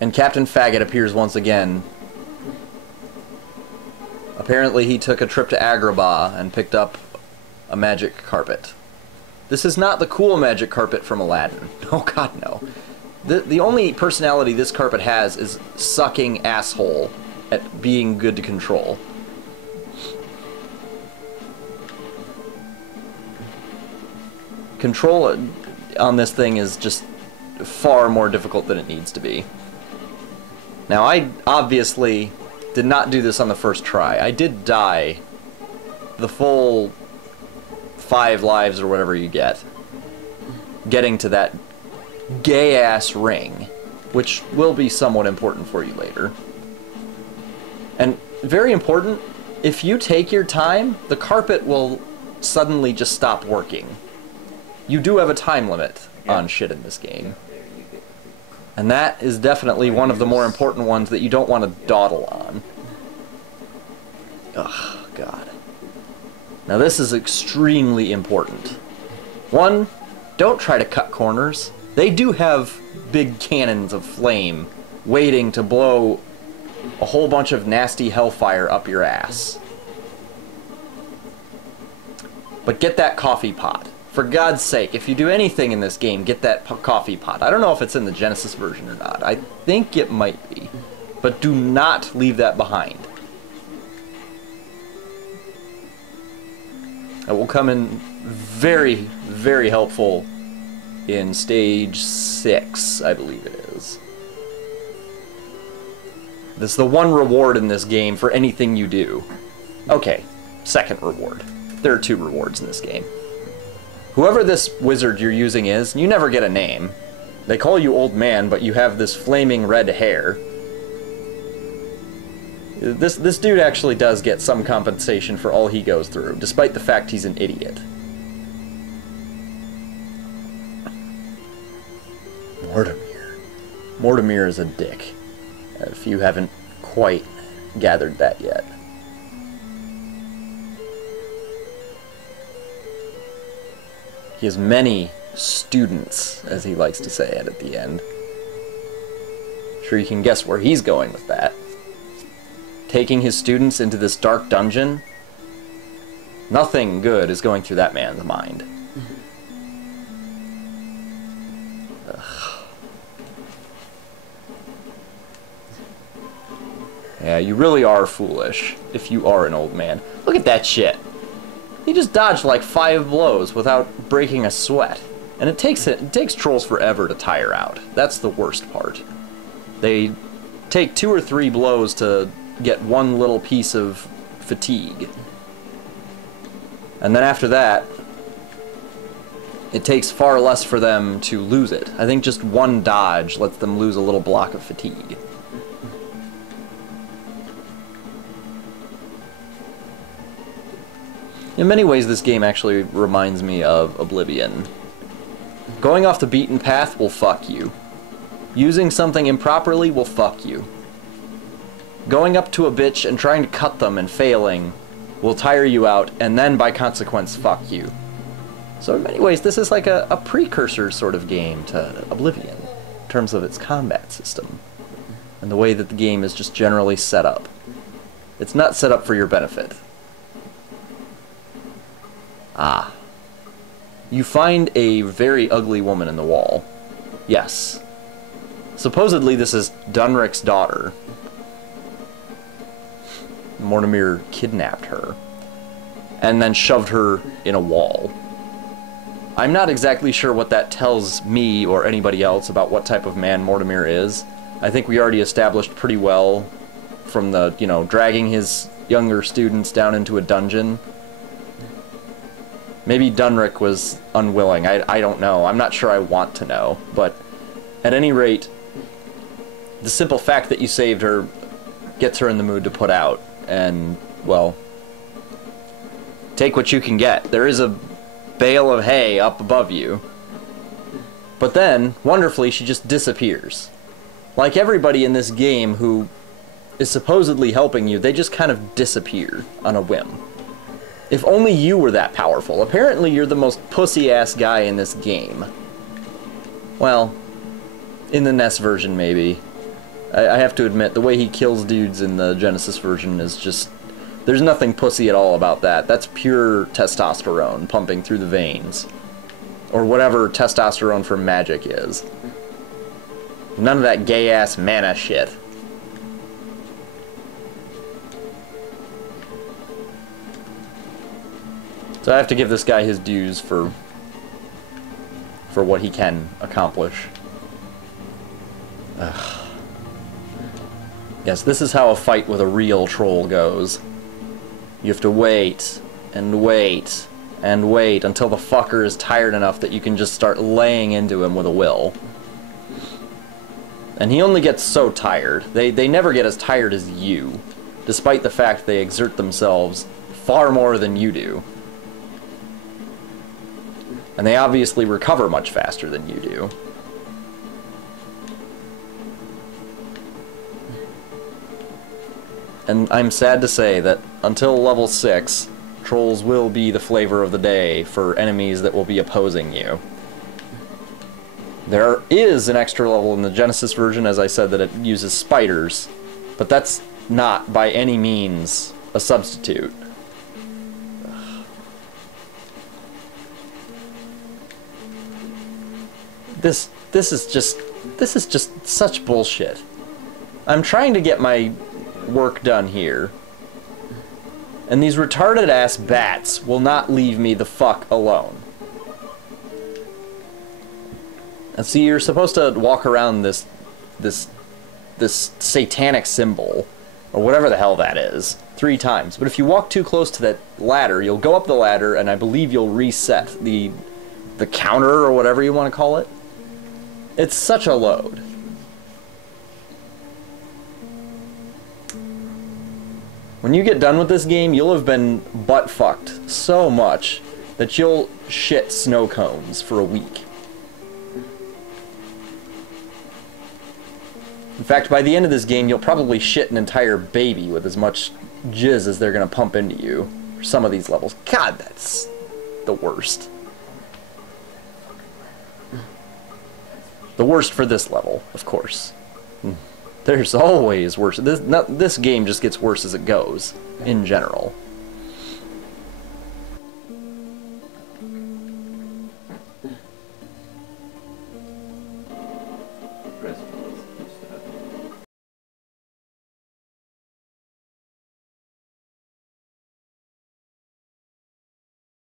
And Captain Faggot appears once again. Apparently he took a trip to Agrabah and picked up a magic carpet. This is not the cool magic carpet from Aladdin. Oh god, no. The only personality this carpet has is sucking asshole at being good to control. Control on this thing is just far more difficult than it needs to be. Now, I obviously did not do this on the first try. I did die the full 5 lives or whatever you get, getting to that gay-ass ring, which will be somewhat important for you later. And very important, if you take your time, the carpet will suddenly just stop working. You do have a time limit on shit in this game. And that is definitely one of the more important ones that you don't want to dawdle on. Ugh, God. Now this is extremely important. 1, don't try to cut corners. They do have big cannons of flame waiting to blow a whole bunch of nasty hellfire up your ass. But get that coffee pot. For God's sake, if you do anything in this game, get that coffee pot. I don't know if it's in the Genesis version or not. I think it might be. But do not leave that behind. It will come in very, very helpful in stage 6, I believe it is. This is the one reward in this game for anything you do. Okay, second reward. There are 2 rewards in this game. Whoever this wizard you're using is, you never get a name. They call you Old Man, but you have this flaming red hair. This dude actually does get some compensation for all he goes through, despite the fact he's an idiot. Mortimer. Mortimer is a dick, if you haven't quite gathered that yet. He has many students, as he likes to say it at the end. Sure, you can guess where he's going with that. Taking his students into this dark dungeon. Nothing good is going through that man's mind. Ugh. Yeah, you really are foolish if you are an old man. Look at that shit. He just dodged like 5 blows without breaking a sweat. And it takes trolls forever to tire out. That's the worst part. They take 2 or 3 blows to get one little piece of fatigue. And then after that, it takes far less for them to lose it. I think just one dodge lets them lose a little block of fatigue. In many ways, this game actually reminds me of Oblivion. Going off the beaten path will fuck you. Using something improperly will fuck you. Going up to a bitch and trying to cut them and failing will tire you out, and then by consequence fuck you. So in many ways, this is like a precursor sort of game to Oblivion, in terms of its combat system, and the way that the game is just generally set up. It's not set up for your benefit. Ah. You find a very ugly woman in the wall. Yes. Supposedly this is Dunric's daughter. Mortimer kidnapped her, and then shoved her in a wall. I'm not exactly sure what that tells me or anybody else about what type of man Mortimer is. I think we already established pretty well from the, dragging his younger students down into a dungeon. Maybe Dunric was unwilling. I don't know. I'm not sure I want to know. But at any rate, the simple fact that you saved her gets her in the mood to put out. And, well, take what you can get. There is a bale of hay up above you. But then, wonderfully, she just disappears. Like everybody in this game who is supposedly helping you, they just kind of disappear on a whim. If only you were that powerful. Apparently you're the most pussy-ass guy in this game. Well, in the NES version maybe. I have to admit, the way he kills dudes in the Genesis version is just... There's nothing pussy at all about that. That's pure testosterone pumping through the veins. Or whatever testosterone for magic is. None of that gay-ass mana shit. So I have to give this guy his dues for what he can accomplish. Ugh. Yes, this is how a fight with a real troll goes. You have to wait, and wait, and wait until the fucker is tired enough that you can just start laying into him with a will. And he only gets so tired. They never get as tired as you, despite the fact they exert themselves far more than you do. And they obviously recover much faster than you do. And I'm sad to say that until level 6, trolls will be the flavor of the day for enemies that will be opposing you. There is an extra level in the Genesis version, as I said, that it uses spiders, but that's not by any means a substitute. This is just such bullshit. I'm trying to get my work done here, and these retarded ass bats will not leave me the fuck alone. And see, you're supposed to walk around this satanic symbol, or whatever the hell that is, 3 times. But if you walk too close to that ladder, you'll go up the ladder, and I believe you'll reset the counter, or whatever you want to call it. It's such a load. When you get done with this game, you'll have been butt-fucked so much that you'll shit snow cones for a week. In fact, by the end of this game, you'll probably shit an entire baby with as much jizz as they're going to pump into you for some of these levels. God, that's the worst. The worst for this level, of course. There's always worse. This game just gets worse as it goes, in general.